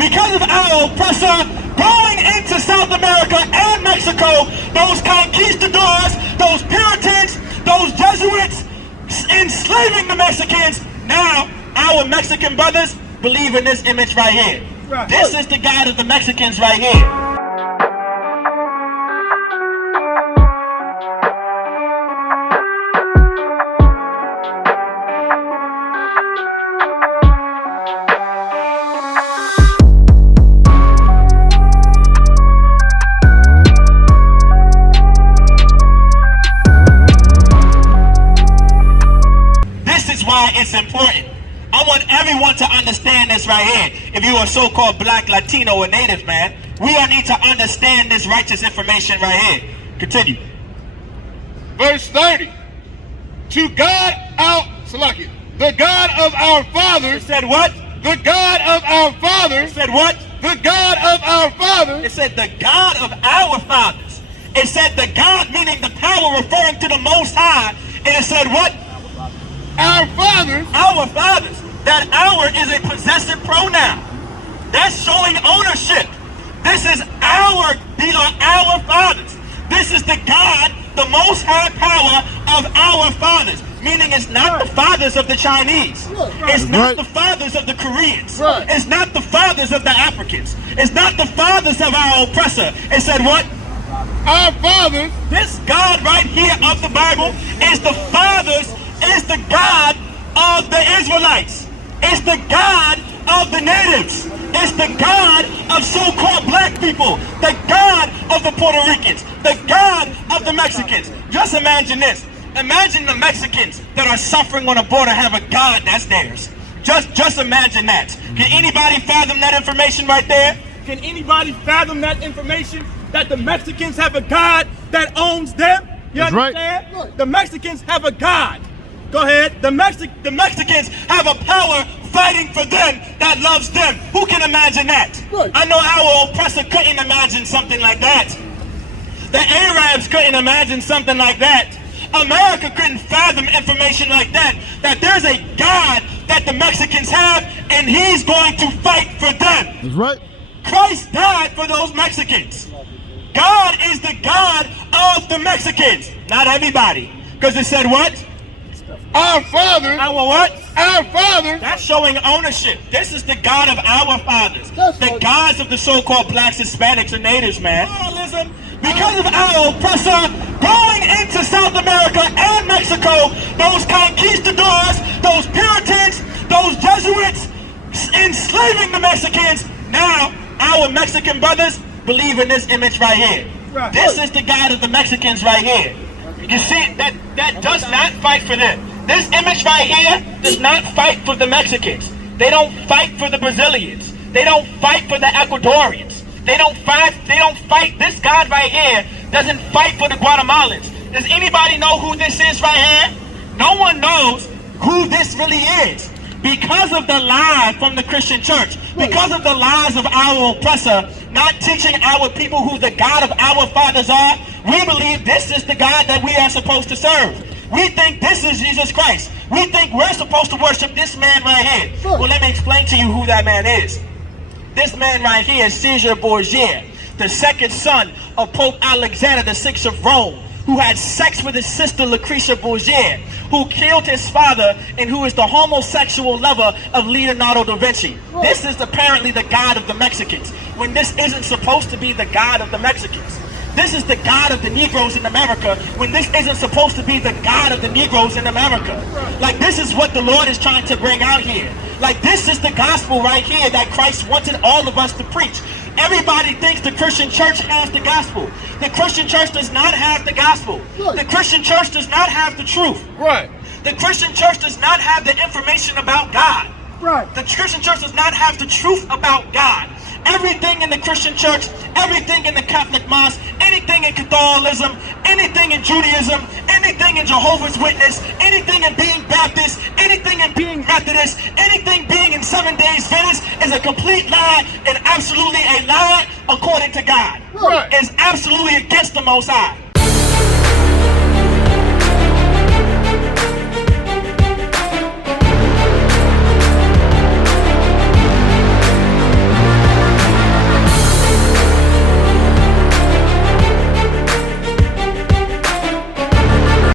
because of our oppressor going into South America and Mexico, those conquistadors, those Puritans, those Jesuits, enslaving the Mexicans. Now, our Mexican brothers believe in this image right here. Right. This is the God of the Mexicans right here. Why it's important. I want everyone to understand this right here. If you are so-called black, Latino, or native, man, we all need to understand this righteous information right here. Continue. Verse 30. To God our Salakia, the God of our fathers. It said what? The God of our fathers. It said what? The God of our fathers. It said the God of our fathers. It said the God, meaning the power, referring to the Most High. And it said what? Our fathers. Our fathers. That our is a possessive pronoun. That's showing ownership. This is our, these are our fathers. This is the God, the most high power of our fathers. Meaning it's not the fathers of the Chinese. It's not the fathers of the Koreans. It's not the fathers of the Africans. It's not the fathers of our oppressor. It said what? Our fathers. This God right here of the Bible is the fathers, is the God of the Israelites. It's the God of the natives. It's the God of so-called black people. The God of the Puerto Ricans. The God of the Mexicans. Just imagine this. Imagine the Mexicans that are suffering on the border have a God that's theirs. Just imagine that. Can anybody fathom that information right there? Can anybody fathom that information? That the Mexicans have a God that owns them? You understand? Right. The Mexicans have a God. Go ahead. The Mexicans have a power fighting for them that loves them. Who can imagine that? Right. I know our oppressor couldn't imagine something like that. The Arabs couldn't imagine something like that. America couldn't fathom information like that. That there's a God that the Mexicans have, and he's going to fight for them. That's right. Christ died for those Mexicans. God is the God of the Mexicans. Not everybody. Because it said what? Our fathers. Our what? Our fathers. That's showing ownership. This is the God of our fathers. The gods of the so-called blacks, Hispanics, and natives, man. Pluralism. Because of our oppressor going into South America and Mexico, those conquistadors, those Puritans, those Jesuits, enslaving the Mexicans. Now, our Mexican brothers believe in this image right here. Right. This is the God of the Mexicans right here. You see, that does not fight for them. This image right here does not fight for the Mexicans. They don't fight for the Brazilians. They don't fight for the Ecuadorians. They don't fight. This God right here doesn't fight for the Guatemalans. Does anybody know who this is right here? No one knows who this really is. Because of the lie from the Christian church, because of the lies of our oppressor, not teaching our people who the God of our fathers are, we believe this is the God that we are supposed to serve. We think this is Jesus Christ. We think we're supposed to worship this man right here. Well, let me explain to you who that man is. This man right here is Caesar Borgia, the second son of Pope Alexander VI of Rome, who had sex with his sister Lucretia Borgia, who killed his father, and who is the homosexual lover of Leonardo da Vinci. This is apparently the God of the Mexicans, when this isn't supposed to be the God of the Mexicans. This is the God of the Negroes in America, when this isn't supposed to be the God of the Negroes in America. Like, this is what the Lord is trying to bring out here. Like, this is the gospel right here that Christ wanted all of us to preach. Everybody thinks the Christian church has the gospel. The Christian church does not have the gospel. The Christian church does not have the truth. Right. The Christian church does not have the information about God. Right. The Christian church does not have the truth about God. Everything in the Christian church, everything in the Catholic mosque, anything in Catholicism, anything in Judaism, anything in Jehovah's Witness, anything in being Baptist, anything in being Methodist, anything being in 7 Days Venice is a complete lie and absolutely a lie according to God. Right. It's absolutely against the Most High.